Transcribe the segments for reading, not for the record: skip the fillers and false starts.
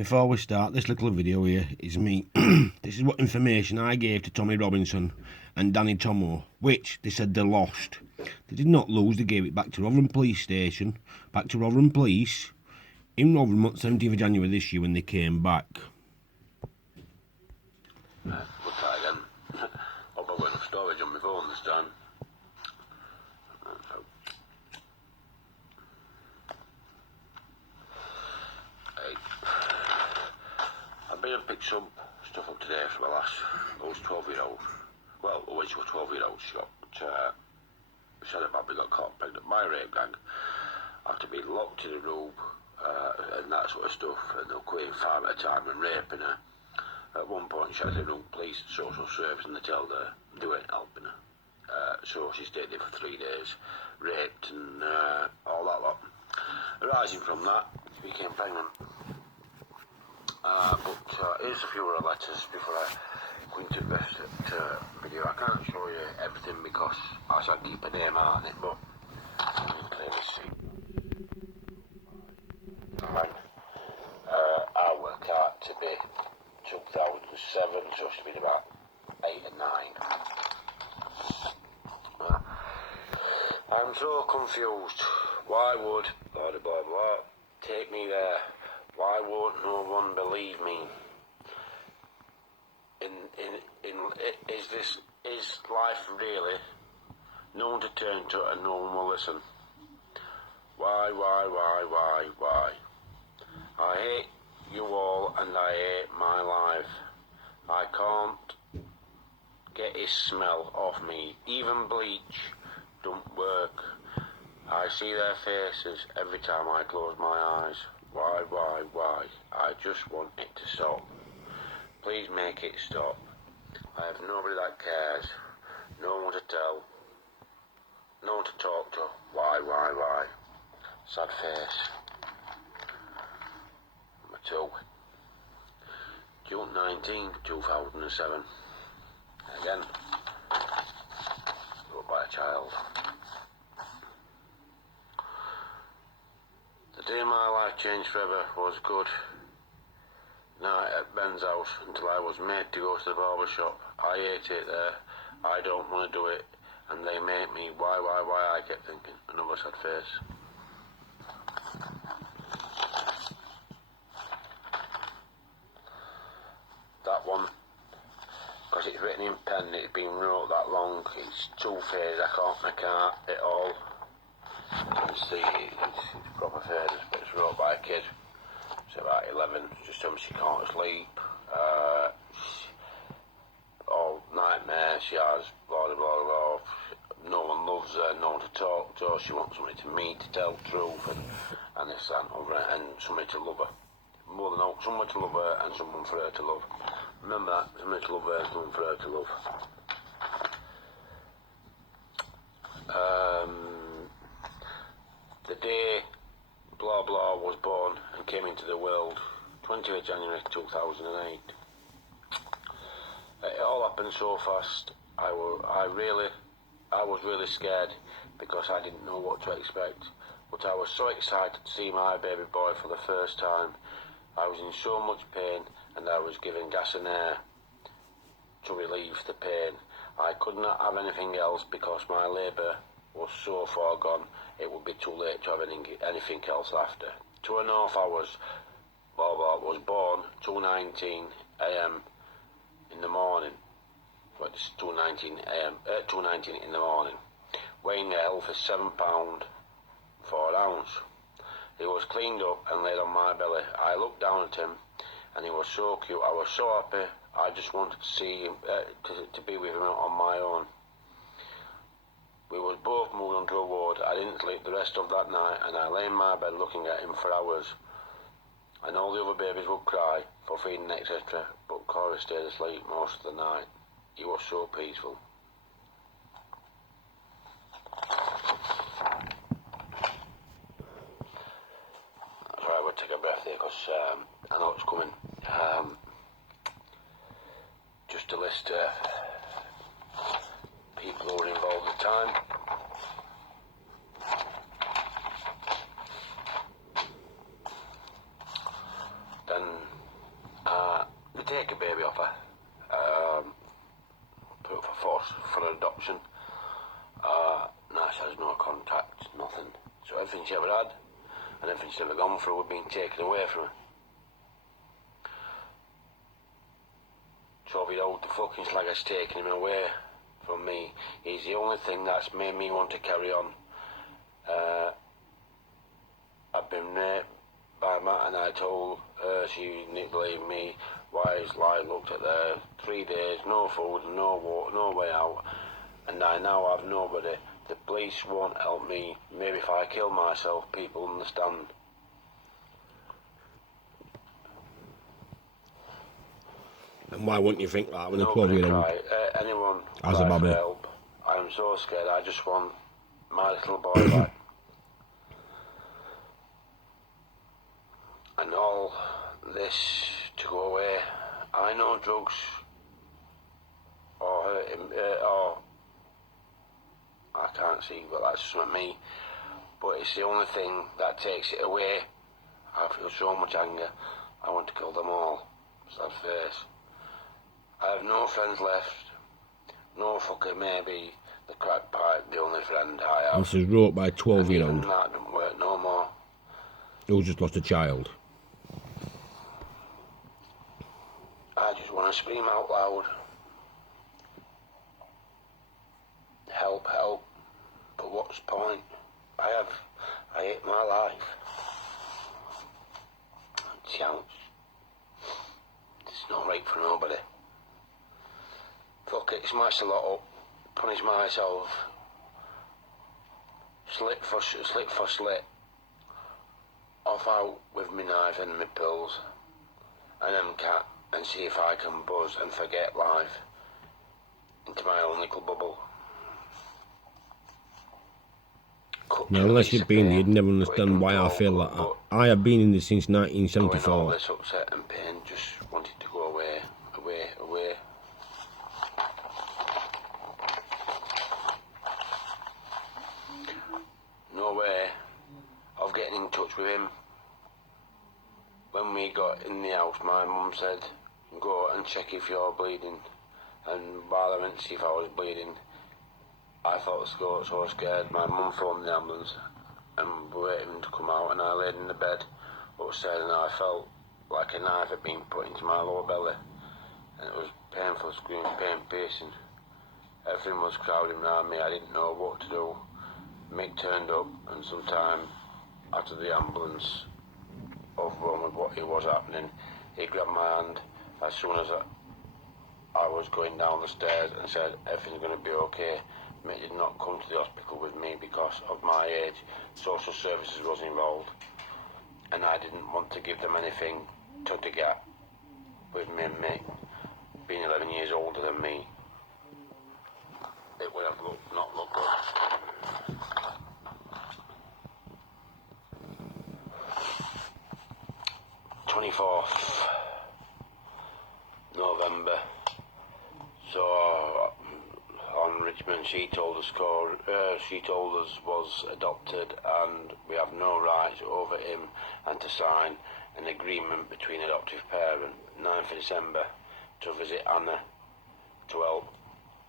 Before we start, this little video here is me. This is what information I gave to Tommy Robinson and Danny Tomo, which they said they lost. They did not lose, they gave it back to Rotherham Police Station, back to Rotherham Police, in Rotherham on 17th of January this year when they came back. We'll try again. Hope I've got enough storage on my phone this time. I've been and picked some stuff up today from my last, those 12-year-old. Well, when she was 12-year-old, she had a baby, got caught pregnant by a rape gang after being locked in a room and that sort of stuff, and they were quitting 5 at a time and raping her. At one point she had a room police and social service and they told her they weren't helping her. So she stayed there for 3 days, raped and all that lot. Arising from that, she became pregnant. But here's a few other letters before I go into the rest of the video. I can't show you everything because I shall keep a name on it, but you can clearly see. I work out to be 2007, so it's been about 8 or 9. I'm so confused. Why would blah blah blah take me there? Why won't no one believe me? Is life really no one to turn to and no one will listen? Why? I hate you all and I hate my life. I can't get his smell off me. Even bleach don't work. I see their faces every time I close my eyes. Why? I just want it to stop. Please make it stop. I have nobody that cares. No one to tell. No one to talk to. Why? Sad face. Number 2. June 19, 2007. Again. Wrote by a child. The day my life changed forever was good night at Ben's house until I was made to go to the barber shop. I hate it there. I don't want to do it. And they make me. Why? I kept thinking. Another sad face. That one, because it's written in pen, it's been wrote that long, it's two-faced, I can't make out it all. You can see it's proper fairness, but it's wrote by a kid. It's about 11, just telling me she can't sleep. All nightmares she has, blah blah blah. No one loves her, no one to talk to. She wants somebody to meet, to tell the truth, and this and over, and somebody to love her. More than all, someone to love her and someone for her to love. Remember that, somebody to love her and someone for her to love. The day blah blah was born and came into the world, 20th of January 2008. It all happened so fast. I was really scared because I didn't know what to expect. But I was so excited to see my baby boy for the first time. I was in so much pain and I was given gas and air to relieve the pain. I could not have anything else because my labour was so far gone. It would be too late to have anything else after. 2.5 hours was born, 2:19 a.m. in the morning. Well, it's 2:19 a.m. 2:19 in the morning. Weighing a healthy £7 4 ounce. He was cleaned up and laid on my belly. I looked down at him and he was so cute. I was so happy. I just wanted to see him, to be with him on my own. We was both moved onto a ward. I didn't sleep the rest of that night and I lay in my bed looking at him for hours. And all the other babies would cry for feeding, etc. But Corey stayed asleep most of the night. He was so peaceful. That's why I would take a breath there because I know it's coming. Just a list of people who were involved at the time. Then take a baby off her, put it for adoption. Now she has no contact, nothing. So everything she ever had and everything she's ever gone through had been taken away from her. 12-year-old, the fucking slag has taken him away from me. He's the only thing that's made me want to carry on. I've been raped by Matt, and I told her she didn't believe me. Wise lie, looked at there, 3 days, no food, no water, no way out, and I now have nobody. The police won't help me. Maybe if I kill myself, people understand. And why wouldn't you think that when a Nobody 12-year-old anyone has a cry for baby? help. I am so scared. I just want my little boy back. And all this to go away. I know drugs or hurt him, or I can't see, but that's just not me. But it's the only thing that takes it away. I feel so much anger. I want to kill them all. Sad face. I have no friends left. No fucker, maybe the crack pipe, the only friend I have. This is wrote by a And 12-year-old even that don't work no more. who's just lost a child. I just want to scream out loud. Help, help. But what's the point? I hate my life. Chance. It's not right for nobody. Fuck it, smash a lot up. Punish myself. Slit for slit. Off out with me knife and me pills. And them cat. And see if I can buzz and forget life into my own little bubble. Now, unless you've been there, you'd never understand why I feel like that. I have been in this since All 1974. this upset and pain, just wanted to go away, away, away. No way of getting in touch with him. When we got in the house, my mum said, go and check if you're bleeding. And while I went to see if I was bleeding, I thought so scared. My mum phoned the ambulance and waiting to come out, and I laid in the bed upstairs, and I felt like a knife had been put into my lower belly, and it was painful, screaming, pain piercing. Everything was crowding around me. I didn't know what to do. Mick turned up, and sometime after the ambulance overrun with what it was happening, he grabbed my hand as soon as I was going down the stairs and said everything's going to be okay. Mick did not come to the hospital with me because of my age. Social services was involved, and I didn't want to give them anything to dig at with me and Mick being 11 years older than me. It would have not looked good. 24th November. So on Richmond, she told us was adopted, and we have no rights over him, and to sign an agreement between adoptive parent. 9th of December to visit Anna to help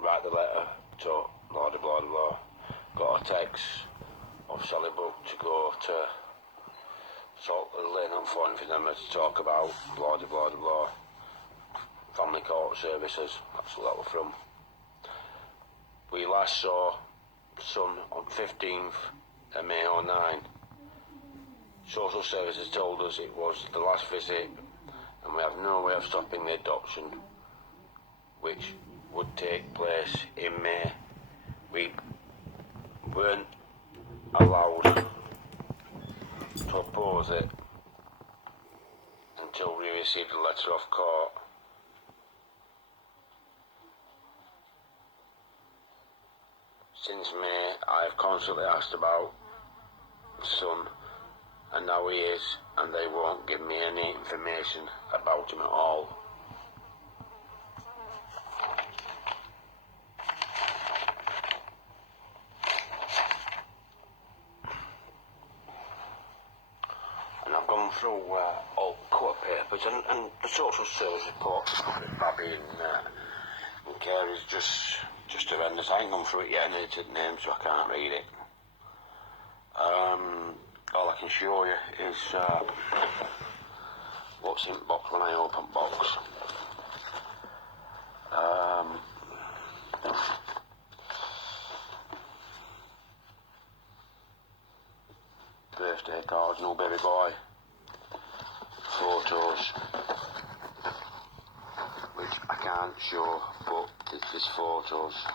write the letter to blah blah blah blah. Got a text of Sally Book to go to Salt Lane on phone for them to talk about blah blah blah blah. Family court services, that's what that was from. We last saw son on 15th of May 09. Social services told us it was the last visit, and we have no way of stopping the adoption, which would take place in May. We weren't allowed to oppose it until we received a letter off court. Since May, I've constantly asked about son, and now he is, and they won't give me any information about him at all. And I've gone through all court papers, and and the social service report by being in care is just horrendous. I ain't gone through it yet and edited the name, so I can't read it. All I can show you is what's in box when I open box. Birthday cards, no baby boy. Photos, which I can't show, but there's photos.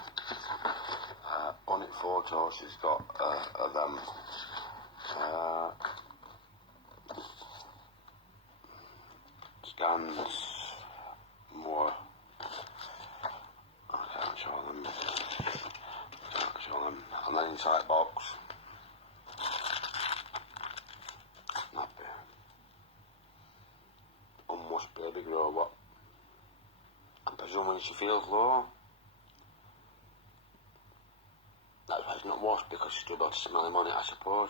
On it photos, it's got of them. Scans, more. I can't show them. And then inside box. Nappy. Unwashed baby robot. I'm presuming she feels low. That's why it's not washed, because she's still got to smell him on it, I suppose.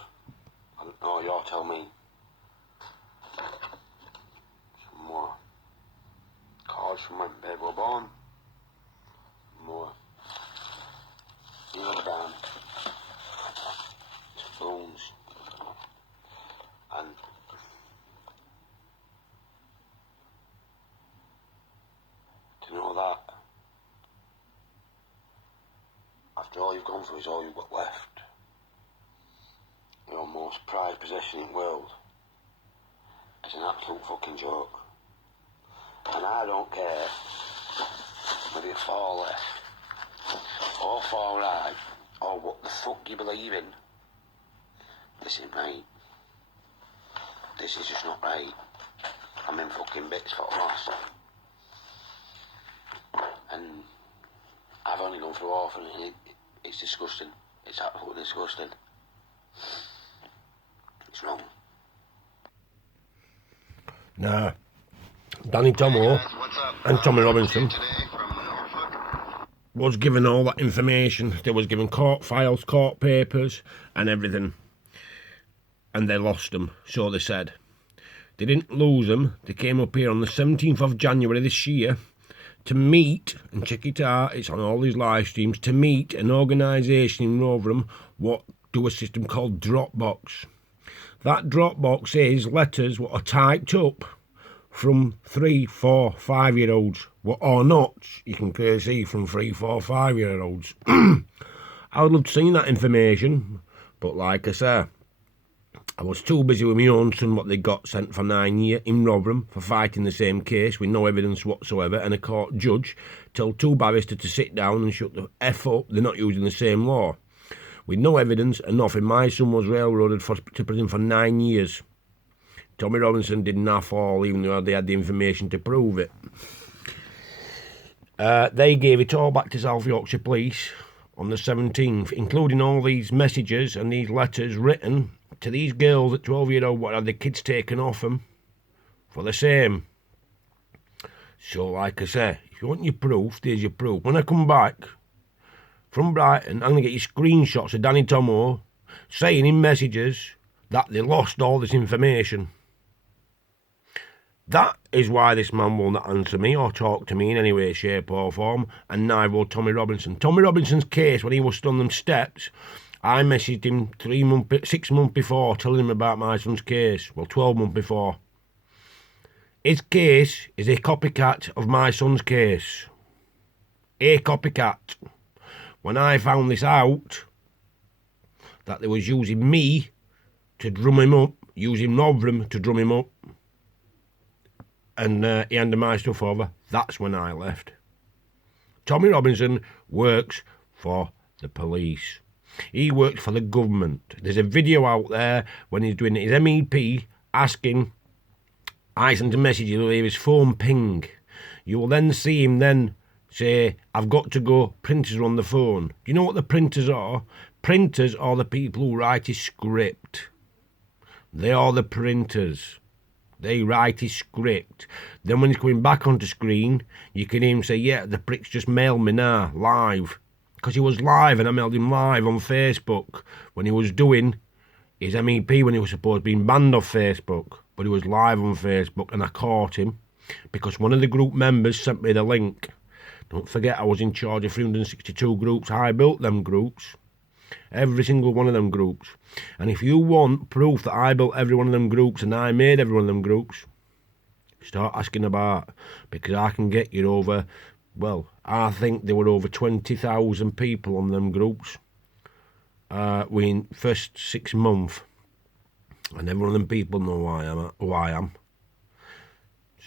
I don't know, you tell me. Some more cards from when baby were born. More. Another band. Spoons. And to know that after all you've gone through is all you've got left, your most prized possession in the world, is an absolute fucking joke. And I don't care whether you're far left or far right or what the fuck you believe in. This ain't right. This is just not right. I'm in fucking bits for loss. And I've only gone through orphan and it's disgusting. It's absolutely disgusting. It's wrong. Nah. Danny Tomo and Tommy Robinson was given all that information. They was given court files, court papers and everything. And they lost them, so they said. They didn't lose them. They came up here on the 17th of January this year to meet, and check it out, it's on all these live streams, to meet an organisation in Rotherham what do a system called Dropbox. That Dropbox is letters what are typed up from 3, 4, 5-year-olds, what are not, you can clearly see, from 3, 4, 5-year-olds. I would love to see that information, but like I say, I was too busy with my own son what they got sent for 9 years in Rotherham for fighting the same case with no evidence whatsoever, and a court judge told 2 barristers to sit down and shut the F up, they're not using the same law. With no evidence and nothing, my son was railroaded to prison for 9 years. Tommy Robinson didn't have all, even though they had the information to prove it. They gave it all back to South Yorkshire Police on the 17th, including all these messages and these letters written to these girls at 12-year-old what had the kids taken off them for the same. So, like I say, if you want your proof, there's your proof. When I come back from Brighton, I'm going to get you screenshots of Danny Tomo saying in messages that they lost all this information. That is why this man will not answer me or talk to me in any way, shape or form, and neither will Tommy Robinson. Tommy Robinson's case, when he was stood on them steps, I messaged him 6 months before, telling him about my son's case. Well, 12 months before. His case is a copycat of my son's case. A copycat. When I found this out, that they was using me to drum him up, using Rotherham to drum him up, and he handed my stuff over, that's when I left. Tommy Robinson works for the police. He works for the government. There's a video out there when he's doing his MEP asking, I sent a message, he'll leave his phone ping. You will then see him then say, I've got to go, printers are on the phone. Do you know what the printers are? Printers are the people who write his script. They are the printers. They write his script. Then when he's coming back onto screen, you can hear him say, yeah, the prick's just mailed me now, live. Because he was live and I mailed him live on Facebook when he was doing his MEP when he was supposed to be banned off Facebook. But he was live on Facebook and I caught him because one of the group members sent me the link. Don't forget, I was in charge of 362 groups. I built them groups. Every single one of them groups. And if you want proof that I built every one of them groups and I made every one of them groups, start asking about, because I can get you over, well, I think there were over 20,000 people on them groups within first 6 months. And every one of them people know who I am.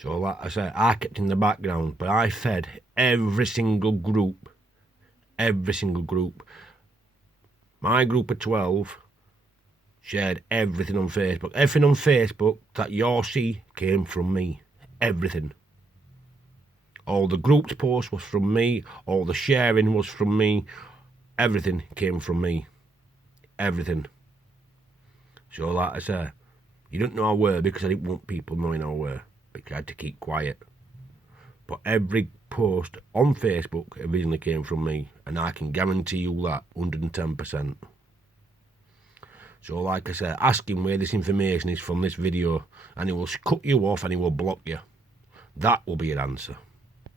So like I said, I kept in the background, but I fed every single group. Every single group. My group of 12 shared everything on Facebook. Everything on Facebook that you see came from me. Everything. All the group's posts was from me. All the sharing was from me. Everything came from me. Everything. So like I said, you don't know I were because I didn't want people knowing I were, because I had to keep quiet. But every post on Facebook originally came from me, and I can guarantee you that 110%. So like I said, ask him where this information is from this video, and he will cut you off and he will block you. That will be your answer.